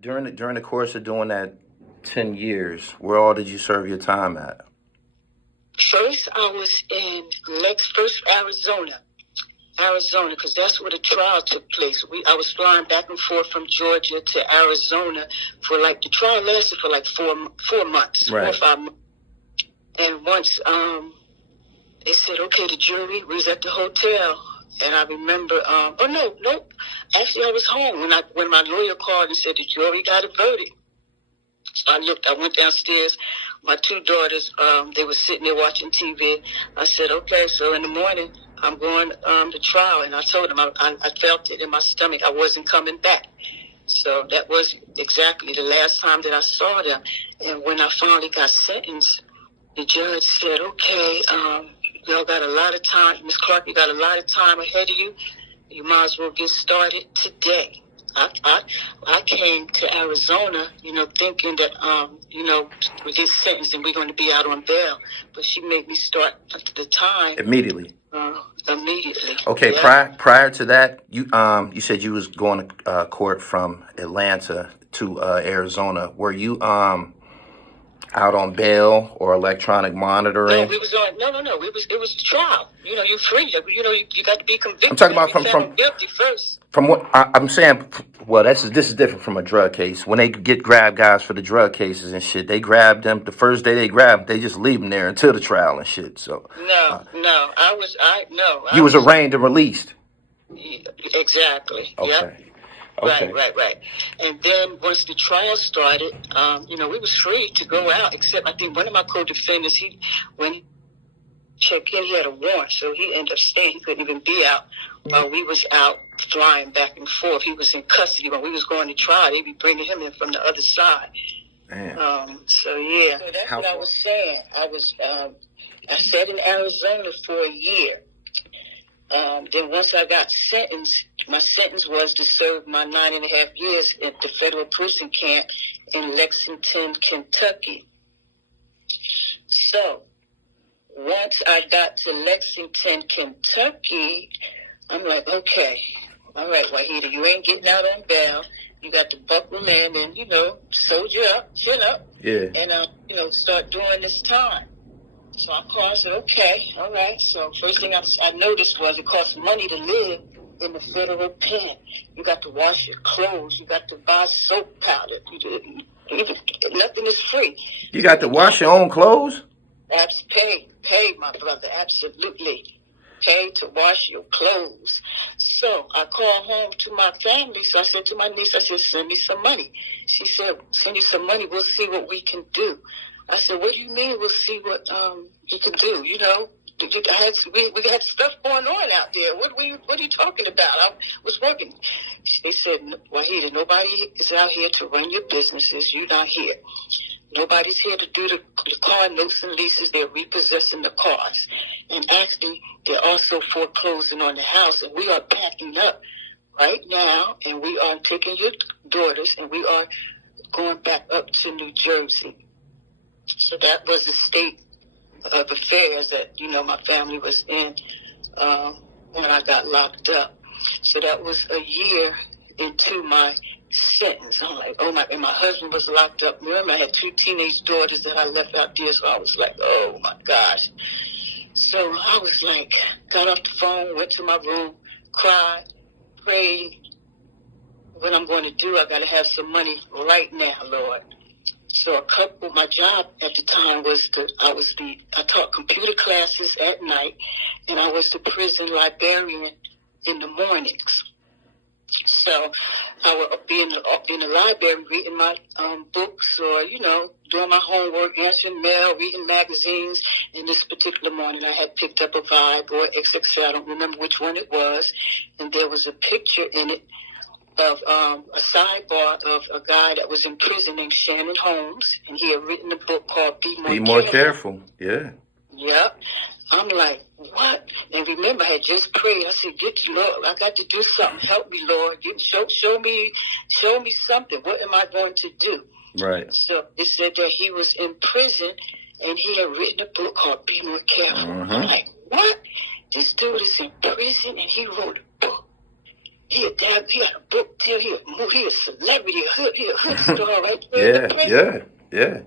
During the course of doing that 10 years, where all did you serve your time at? First, I was in Arizona, because that's where the trial took place. I was flying back and forth from Georgia to Arizona for the trial lasted for 4 months, right. 4 or 5 months. And once they said, okay, the jury was at the hotel, and I remember, actually I was home when my lawyer called and said the jury got a verdict. So I went downstairs. My 2 daughters, they were sitting there watching TV. I said, okay, so in the morning, I'm going to trial. And I told them, I felt it in my stomach. I wasn't coming back. So that was exactly the last time that I saw them. And when I finally got sentenced, the judge said, okay, y'all got a lot of time. Ms. Clark, you got a lot of time ahead of you. You might as well get started today. I came to Arizona, thinking that, we get sentenced and we're going to be out on bail. But she made me start at the time. Immediately. Immediately. Okay, yeah. prior to that, you said you was going to court from Atlanta to Arizona. Were you out on bail or electronic monitoring? No, we was on. No. It was a trial. You're free. You got to be convicted. I'm talking about from guilty first. From what I'm saying, well, this is different from a drug case. When they get grab guys for the drug cases and shit, they grab them the first day they grab them, they just leave them there until the trial and shit. So no, you was arraigned and released. Exactly. Okay. Yep. Okay. Right. And then once the trial started, we was free to go out, except I think one of my co-defendants, when he checked in, he had a warrant, so he ended up staying. He couldn't even be out while we was out flying back and forth. He was in custody when we was going to trial. They'd be bringing him in from the other side. Man. So that's what I was saying. I sat in Arizona for a year. Then once I got sentenced, my sentence was to serve my 9.5 years at the federal prison camp in Lexington, Kentucky. So once I got to Lexington, Kentucky, I'm like, okay, all right, Wahida, you ain't getting out on bail. You got to buckle in and, soldier up, chin up, and, start doing this time. So I called and said, okay, all right. So first thing I noticed was it costs money to live in the federal pen. You got to wash your clothes. You got to buy soap powder. Nothing is free. You got to wash your own clothes? Pay, my brother, absolutely. Pay to wash your clothes. So I called home to my family. So I said to my niece, send me some money. She said, send you some money. We'll see what we can do. I said, what do you mean we'll see what you can do? We had stuff going on out there. What are you talking about? I was working. They said, Wahida, nobody is out here to run your businesses. You're not here. Nobody's here to do the car notes and leases. They're repossessing the cars. And actually, they're also foreclosing on the house. And we are packing up right now. And we are taking your daughters. And we are going back up to New Jersey. So that was the state of affairs that, my family was in when I got locked up. So that was a year into my sentence. I'm like, and my husband was locked up. Remember, I had 2 teenage daughters that I left out there, so I was like, oh my gosh. So I was like, got off the phone, went to my room, cried, prayed. What I'm going to do, I got to have some money right now, Lord. So my job at the time was I taught computer classes at night, and I was the prison librarian in the mornings. So I would be in the library reading my books or, doing my homework, answering mail, reading magazines. And this particular morning I had picked up a Vibe or XXL, I don't remember which one it was, and there was a picture in it of a sidebar of a guy that was in prison named Shannon Holmes, and he had written a book called Be More Careful. Yeah. Yep. I'm like, what? And remember, I had just prayed. I said, Lord, I got to do something. Help me, Lord. Show me something. What am I going to do? Right. So it said that he was in prison, and he had written a book called Be More Careful. Mm-hmm. I'm like, what? This dude is in prison, and he wrote a book. he had a book deal, he a celebrity, he a hood star right there in the prison. Yeah.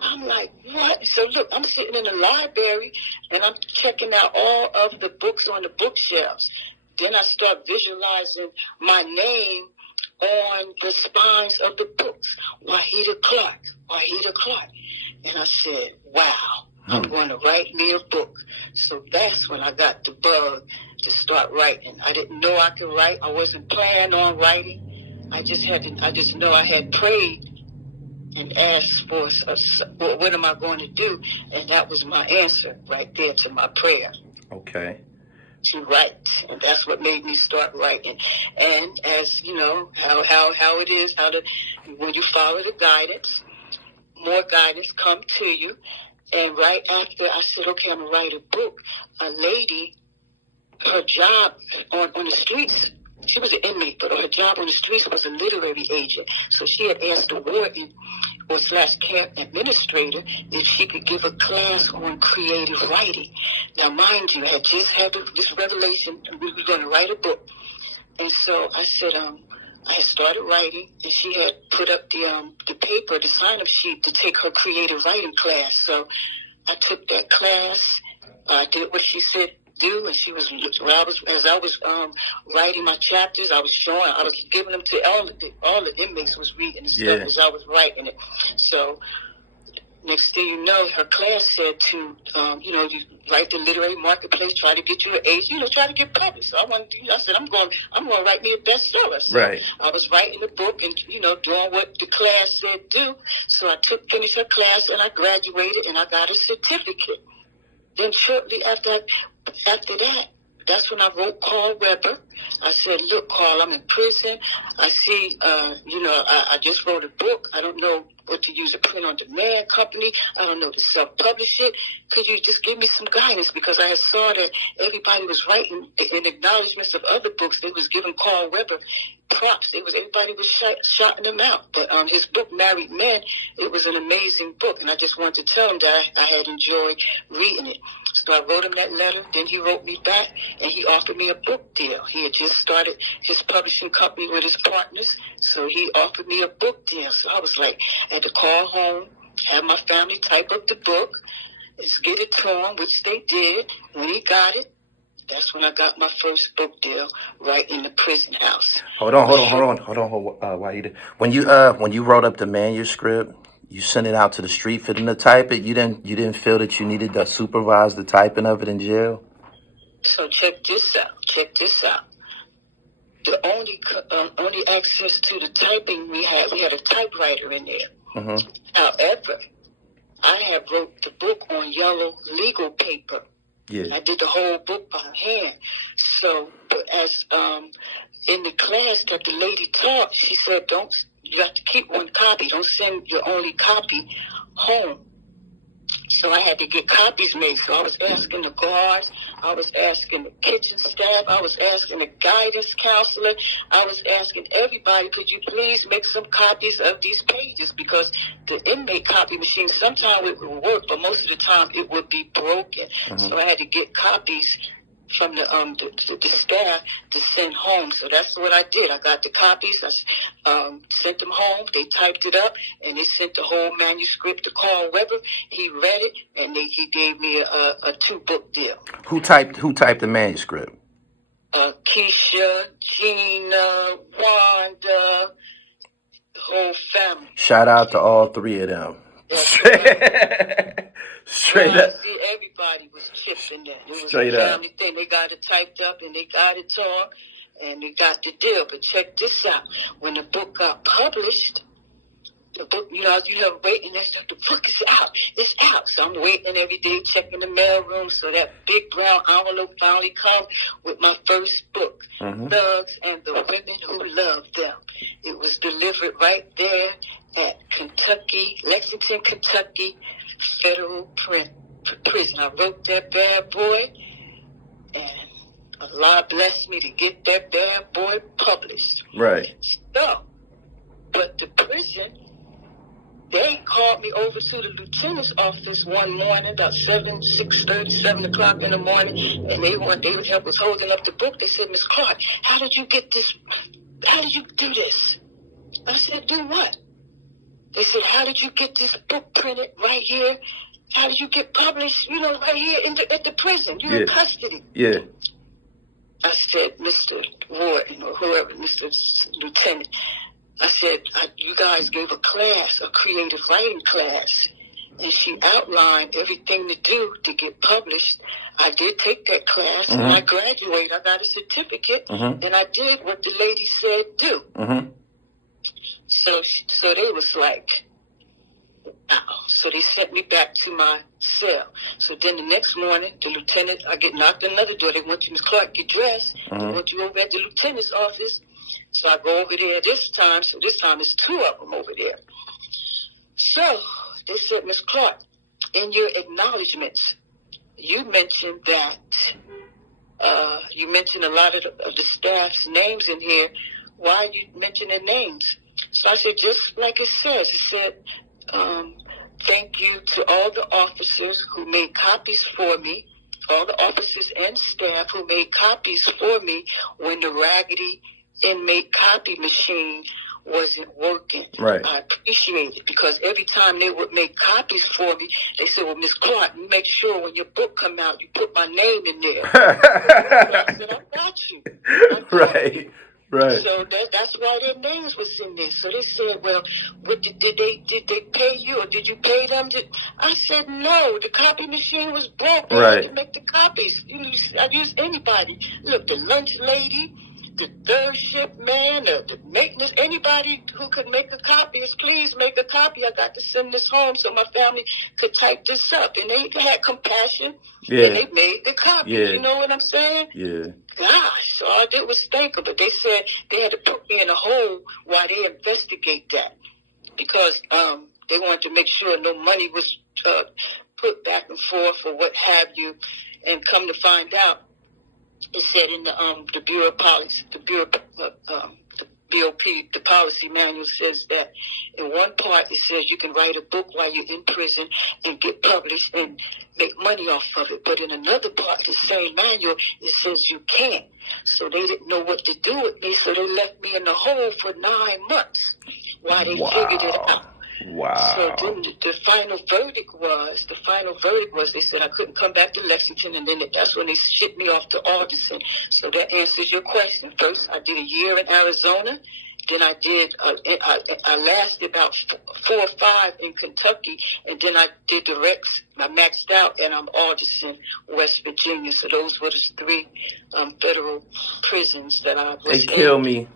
I'm like, what? So look, I'm sitting in the library and I'm checking out all of the books on the bookshelves. Then I start visualizing my name on the spines of the books. Wahida Clark. And I said, wow, I'm going to write me a book. So that's when I got the bug to start writing. I didn't know I could write. I wasn't planning on writing. I just know I had prayed and asked for what am I going to do? And that was my answer right there to my prayer. Okay. To write. And that's what made me start writing. And as you know, how it is, when you follow the guidance, more guidance come to you. And right after I said, okay, I'm going to write a book, a lady, her job on the streets, she was an inmate, but her job on the streets was a literary agent. So she had asked the warden or / camp administrator if she could give a class on creative writing. Now, mind you, I had just had this revelation, and we were going to write a book. And so I said, I started writing, and she had put up the paper, the sign-up sheet to take her creative writing class. So I took that class. I did what she said do, and as I was writing my chapters, I was giving them to all the inmates was reading the stuff as I was writing it. So next thing you know, her class said to you write the literary marketplace, try to get you an agent, try to get published. So I said I'm going to write me a bestseller. So right. I was writing the book and doing what the class said do. So I finished her class and I graduated and I got a certificate. Then shortly after that, that's when I wrote Carl Weber. I said, look, Carl, I'm in prison. I see, I just wrote a book. I don't know what to use, a print-on-demand company. I don't know to self-publish it. Could you just give me some guidance? Because I saw that everybody was writing in acknowledgments of other books. They was giving Carl Weber props. Everybody was shouting him out. But his book, Married Men, it was an amazing book. And I just wanted to tell him that I had enjoyed reading it. So I wrote him that letter. Then he wrote me back, and he offered me a book deal. He had just started his publishing company with his partners, so he offered me a book deal. So I was like, I had to call home, have my family type up the book, get it to him, which they did. When he got it, that's when I got my first book deal right in the prison house. Hold on, Wahida. When you wrote up the manuscript, you sent it out to the street for them to type it. You didn't feel that you needed to supervise the typing of it in jail? So check this out. The only access to the typing we had a typewriter in there. Mm-hmm. However, I have wrote the book on yellow legal paper. Yeah. I did the whole book by hand. So, as in the class that the lady taught, she said, you have to keep one copy. Don't send your only copy home. So I had to get copies made. So I was asking the guards, I was asking the kitchen staff, I was asking the guidance counselor, I was asking everybody, could you please make some copies of these pages? Because the inmate copy machine, sometimes it would work, but most of the time it would be broken. Mm-hmm. So I had to get copies from the staff to send home. So that's what I did. I got the copies. I sent them home. They typed it up, and they sent the whole manuscript to Carl Weber. He read it, and he gave me a 2-book deal. Who typed the manuscript? Keisha, Gina, Wanda, the whole family. Shout out to all 3 of them. Straight up. See, everybody was chipped in that. It was Straight a family thing. They got it typed up and they got it torn and they got the deal. But check this out. When the book got published, the book, you have waiting and stuff. The book is out. It's out. So I'm waiting every day, checking the mail room. So that big brown envelope finally come with my first book, mm-hmm. Thugs and the Women Who Love Them. It was delivered right there at Lexington, Kentucky Federal Prison. I wrote that bad boy, and Allah blessed me to get that bad boy published. Right. So, but the prison, they called me over to the lieutenant's office one morning, about 6:30, 7 o'clock in the morning, and they was holding up the book. They said, Miss Clark, how did you get this how did you do this? I said, do what? They said, how did you get this book printed right here? How did you get published, right here at the prison? You're in custody. Yeah. I said, Mr. Warden or whoever, Mr. Lieutenant, I said, you guys gave a class, a creative writing class, and she outlined everything to do to get published. I did take that class, and I graduated. I got a certificate, and I did what the lady said do. So they was like, wow. So they sent me back to my cell. So then the next morning, the lieutenant, I get knocked on another door. They want you, Miss Clark, get dressed. They want you over at the lieutenant's office. So I go over there this time. So this time it's two of them over there. So they said, Miss Clark, in your acknowledgments, you mentioned that you mentioned a lot of the staff's names in here. Why are you mentioning names? So I said, just like it says. It said, thank you to all the officers who made copies for me, all the officers and staff who made copies for me when the raggedy inmate copy machine wasn't working. Right. I appreciate it because every time they would make copies for me, they said, well, Miss Clark, you make sure when your book come out, you put my name in there. I said, I got you. Right. Right. So that's why their names was in there. So they said, well, did they pay you or did you pay them? I said, no, the copy machine was broke. I had to make the copies. I use anybody. Look, the lunch lady, the third shift man, the maintenance, anybody who could make a copy, please make a copy. I got to send this home so my family could type this up. And they had compassion. Yeah. And they made the copies. Yeah. You know what I'm saying? Yeah. Gosh, all I did was think of it. They said they had to put me in a hole while they investigate that because they wanted to make sure no money was put back and forth or what have you. And come to find out, it said in the Bureau of Policy, the BOP, the policy manual says that in one part it says you can write a book while you're in prison and get published and make money off of it. But in another part of the same manual, it says you can't. So they didn't know what to do with me, so they left me in the hole for 9 months while they figured it out. Wow. So then the final verdict was they said I couldn't come back to Lexington, and then that's when they shipped me off to Alderson. So that answers your question. First, I did a year in Arizona. Then I did, I lasted about 4 or 5 in Kentucky, and then I did the Rex. I maxed out, and I'm Alderson, West Virginia. So those were the 3 federal prisons that I was in. They kill me.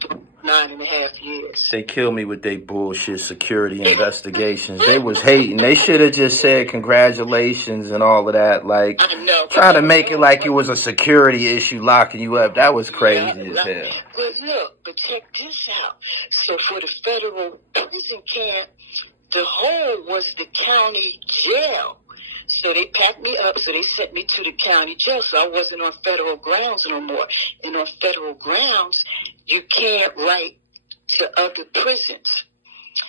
9.5 years. They kill me with their bullshit security investigations. They was hating. They should have just said congratulations and all of that. Like, I know, trying to make it like it was a security issue locking you up. That was crazy as hell. But look, but check this out. So for the federal prison camp, the hole was the county jail. So they packed me up, so they sent me to the county jail, so I wasn't on federal grounds no more. And on federal grounds, you can't write to other prisons.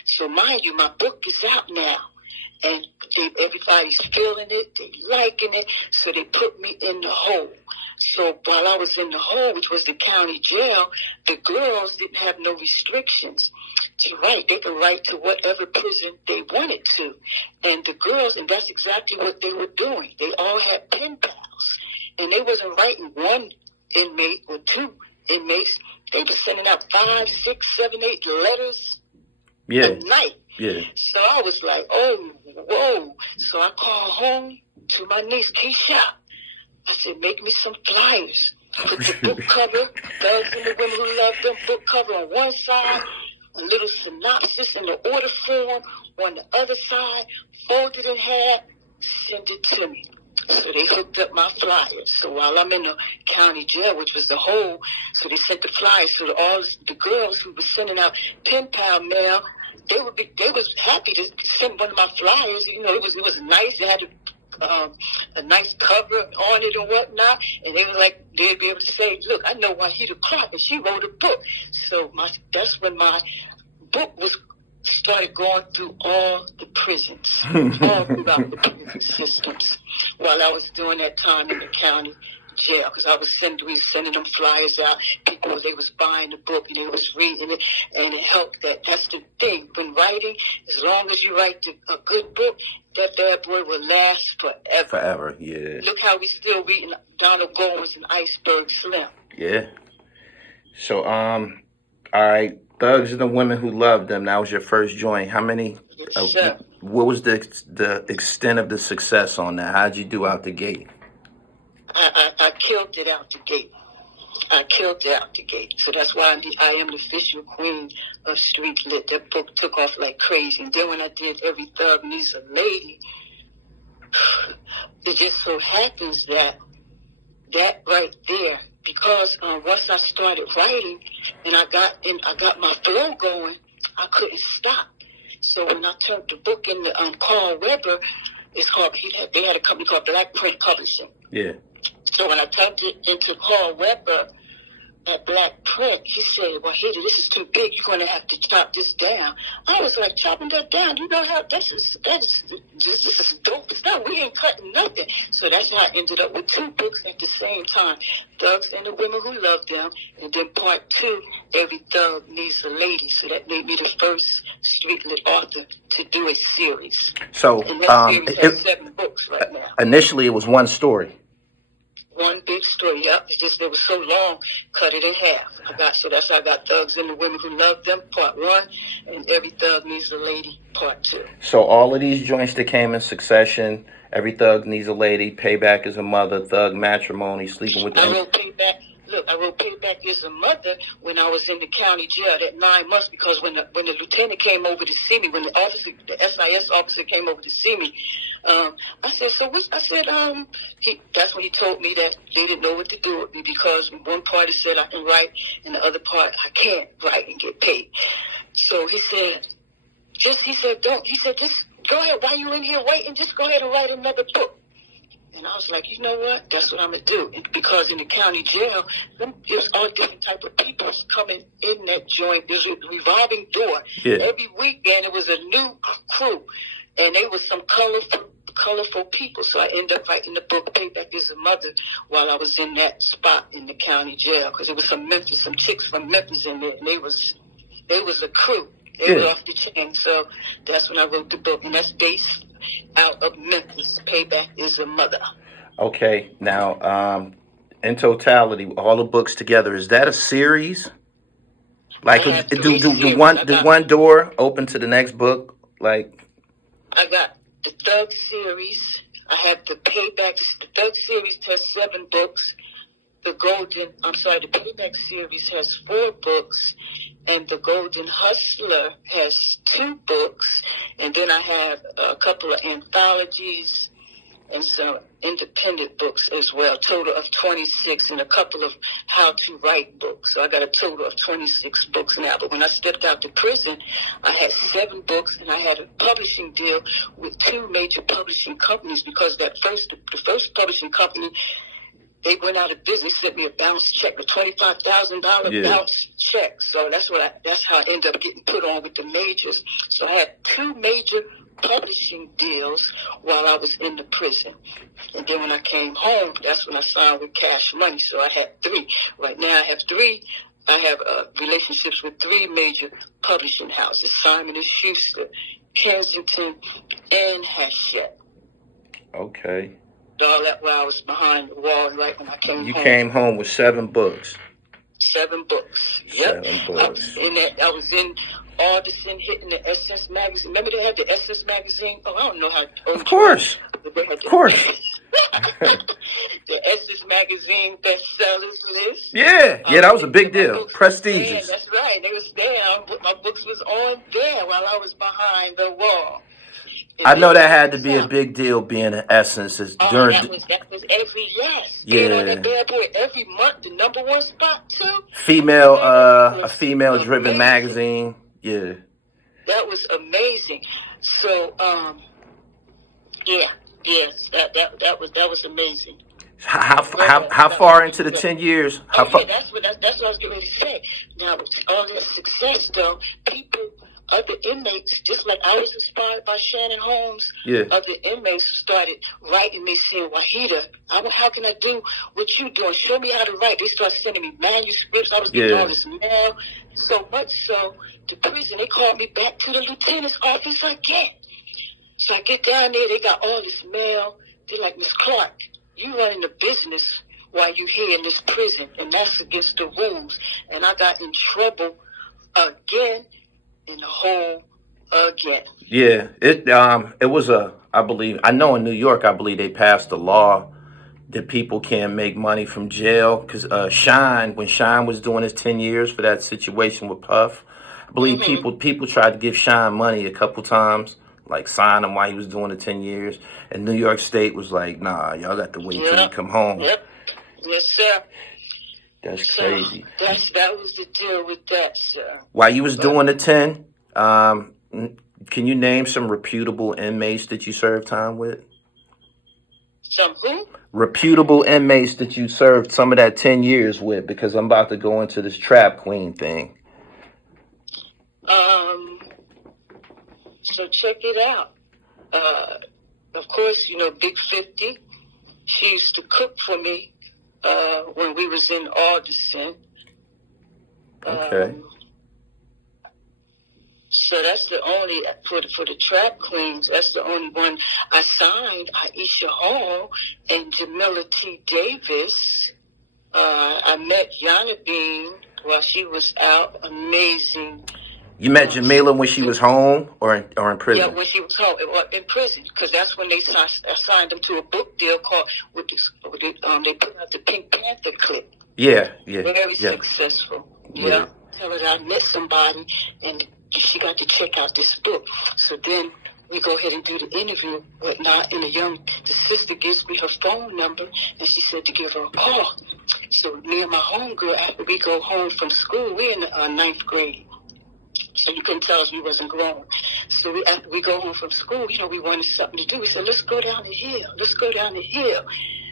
So mind you, my book is out now. And everybody's feeling it, they liking it, so they put me in the hole. So while I was in the hole, which was the county jail, the girls didn't have no restrictions to write. They could write to whatever prison they wanted to. And the girls, and that's exactly what they were doing. They all had pen pals. And they wasn't writing 1 inmate or 2 inmates. They were sending out 5, 6, 7, 8 letters a night. Yeah. So I was like, oh, whoa. So I called home to my niece, Keisha. I said, make me some flyers. Put the book cover, Thugs and the Women Who Love Them book cover on one side, a little synopsis in the order form on the other side, fold it in half, send it to me. So they hooked up my flyers. So while I'm in the county jail, which was the hole, so they sent the flyers. So all the girls who were sending out pen pal mail, they was happy to send one of my flyers. You know, it was nice. It had a nice cover on it and whatnot. And they was like, they'd be able to say, look, I know Wahida Clark, and she wrote a book. So that's when my book started going through all the prisons, all throughout the prison systems, while I was doing that time in the county jail because we was sending them flyers out. People, they was buying the book and they was reading it, and it helped. That's the thing. When writing, as long as you write a good book, that bad boy will last forever. Forever, yeah. Look how we still reading Donald Goins and Iceberg Slim. Yeah. So, all right, Thugs and the Women Who Loved Them. That was your first joint. How many? Yes, sir. What was the extent of the success on that? How'd you do out the gate? I killed it out the gate. So that's why I am the official queen of street lit. That book took off like crazy. And then when I did Every Thug Needs a Lady, it just so happens that right there, because once I started writing and I got my flow going, I couldn't stop. So when I turned the book into Carl Weber, they had a company called Black Print Publishing. Yeah. So when I turned it into Carl Weber at Black Print, he said, "Well, Wahida, this is too big. You're going to have to chop this down." I was like, chopping that down? You know how this is dope. It's not, we ain't cutting nothing. So that's how I ended up with 2 books at the same time. Thugs and the Women Who Love Them. And then part 2, Every Thug Needs a Lady. So that made me the first street lit author to do a series. So, and that series has 7 books right now. Initially, it was one story. One big story, yep. It's just it was so long, cut it in half. So that's how I got Thugs and the Women Who Love Them, part 1, and Every Thug Needs a Lady, part 2. So all of these joints that came in succession, Every Thug Needs a Lady, Payback is a Mother, Thug Matrimony, Sleeping with the... I wrote Payback is a Mother when I was in the county jail that 9 months, because when the lieutenant came over to see me, when the SIS officer came over to see me, I said, that's when he told me that they didn't know what to do with me, because one party said I can write and the other part I can't write and get paid. So he said, just go ahead, while you in here waiting, just go ahead and write another book. And I was like, you know what? That's what I'm going to do. And because in the county jail, there's all different type of people coming in that joint. There's a revolving door. Yeah. Every weekend, it was a new crew. And they were some colorful people. So I ended up writing the book, Payback is a Mother, while I was in that spot in the county jail. Because there was some chicks from Memphis in there. And they was a crew. They were off the chain. So that's when I wrote the book. And that's based out of Memphis. Payback is a Mother. Okay, now in totality, all the books together, is that a series? Like, do one door open to the next book? Like, I got the Thug series. I have the Payback. The Thug series has 7 books. The Payback series has 4 books. And the Golden Hustler has 2 books. And then I have a couple of anthologies and some independent books as well. Total of 26, and a couple of how to write books. So I got a total of 26 books now. But when I stepped out to prison, I had 7 books, and I had a publishing deal with 2 major publishing companies, because the first publishing company, they went out of business. Sent me a bounce check, a $25,000 bounce check. So that's how I ended up getting put on with the majors. So I had 2 major publishing deals while I was in the prison. And then when I came home, that's when I signed with Cash Money. So I had 3. Right now I have 3. I have relationships with 3 major publishing houses: Simon & Schuster, Kensington, and Hachette. Okay. All that while I was behind the wall right when I came home. You came home with 7 books. 7 books. Yep. 7 books. I was in Alderson hitting the SS magazine. Remember they had the SS magazine? Oh, I don't know how. Of course. Of course. The SS magazine bestsellers list. Yeah, that was a big deal. Prestigious. That's right. They was there. My books was on there while I was behind the wall. I know that had to be a big deal being an Essence. That was every Yeah. On that bad boy every month, the #1 spot too. A female driven magazine. Yeah. That was amazing. So that was amazing. How far into the 10 years? That's what I was getting ready to say. Now with all this success though, people other inmates, just like I was inspired by Shannon Holmes, Yeah. other inmates started writing me saying, Wahida, how can I do what you doing? Show me how to write. They started sending me manuscripts. I was getting all this mail. So much so, the prison, they called me back to the lieutenant's office again. So I get down there, they got all this mail. They're like, Miss Clark, you running the business while you here in this prison, and that's against the rules. And I got in trouble again in the hole again. Yeah, it was I believe, I know in New York, I believe they passed a law that people can't make money from jail because when Shine was doing his 10 years for that situation with Puff, I believe people tried to give Shine money a couple times, like sign him while he was doing the 10 years, and New York State was like, nah, y'all got to wait till he come home. Yep. Yes, sir. That's crazy. That was the deal with that, sir. While you was doing the 10, can you name some reputable inmates that you served time with? Some who? Reputable inmates that you served some of that 10 years with, because I'm about to go into this Trap Queen thing. So check it out. Of course, Big 50, she used to cook for me when we was in Alderson. Okay. So that's the only, for the Trap Queens, that's the only one I signed. Aisha Hall and Jamila T. Davis. I met Yana Bean while she was out. Amazing. You met Jamila when she was home or in prison? Yeah, when she was home, in prison, because that's when they signed them to a book deal called, they put out the Pink Panther clip. Yeah. Very successful. Yeah. Tell her that I met somebody and she got to check out this book. So then we go ahead and do the interview, whatnot, and the sister gives me her phone number and she said to give her a call. So me and my homegirl, after we go home from school, we're in the 9th grade. So you couldn't tell us we wasn't grown. So after we go home from school, we wanted something to do. We said, let's go down the hill. Let's go down the hill.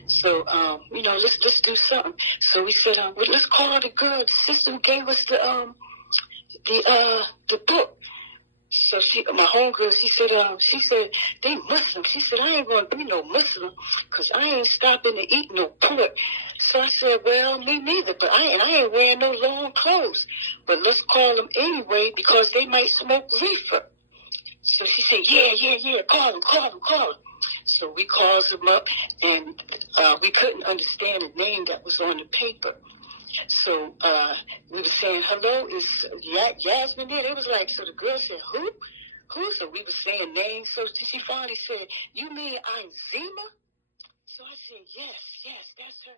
So, let's do something. So we said, well, let's call the girl, the sister who gave us the book. So my homegirl, she said, they Muslim. She said, I ain't going to be no Muslim because I ain't stopping to eat no pork. So I said, well, me neither, but I ain't wearing no long clothes. But let's call them anyway because they might smoke reefer. So she said, yeah, call them. So we called them up, and we couldn't understand the name that was on the paper. So we were saying, hello, is Yasmin there? They was like, so the girl said, who? So we were saying names. So she finally said, you mean Izima? So I said, yes, that's her.